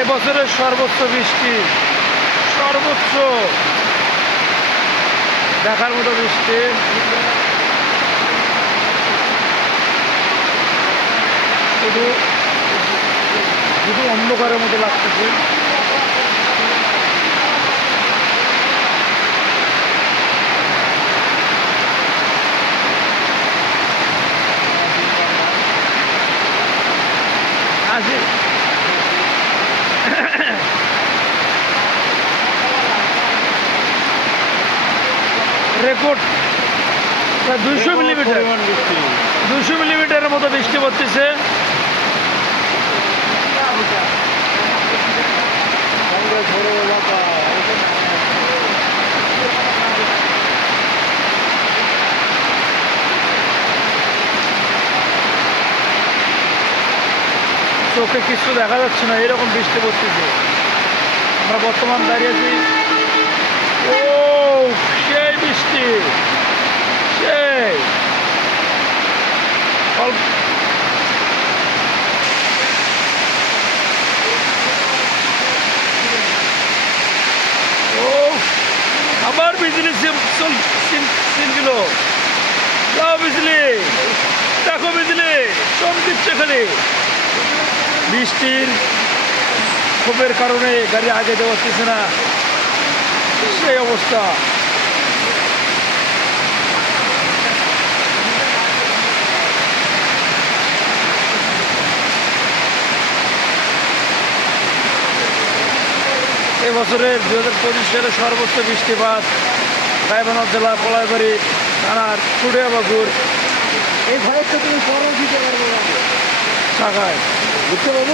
এবছরের সর্বোচ্চ বৃষ্টি সর্বোচ্চ দেখার মতো বৃষ্টি। শুধু শুধু অন্ধকারের মতো লাগতেছে। আসি রেকর্ড। প্রায় দুইশো মিলিমিটার। দুশো মিলিমিটারের মতো বৃষ্টি পড়তেছে। চোখে কিছু দেখা যাচ্ছে না এরকম বৃষ্টি পড়তেছে। আমরা বর্তমান দাঁড়িয়েছি ও! আবার বিজলি যাও বিজলি দেখো বিজলি চম দিচ্ছে খালি বৃষ্টির ক্ষোভের কারণে গাড়ি আগে যেতে পারতেছে না সেই অবস্থা এবছরের দু হাজার পঁচিশ সালে সর্বোচ্চ বৃষ্টিপাত গাইবান্ধ জেলা কলাইবাড়ি থানার চুড়িয়াবাগুর। এই ঘরের তো তুমি দিতে পারব শাখায় বুঝতে পারব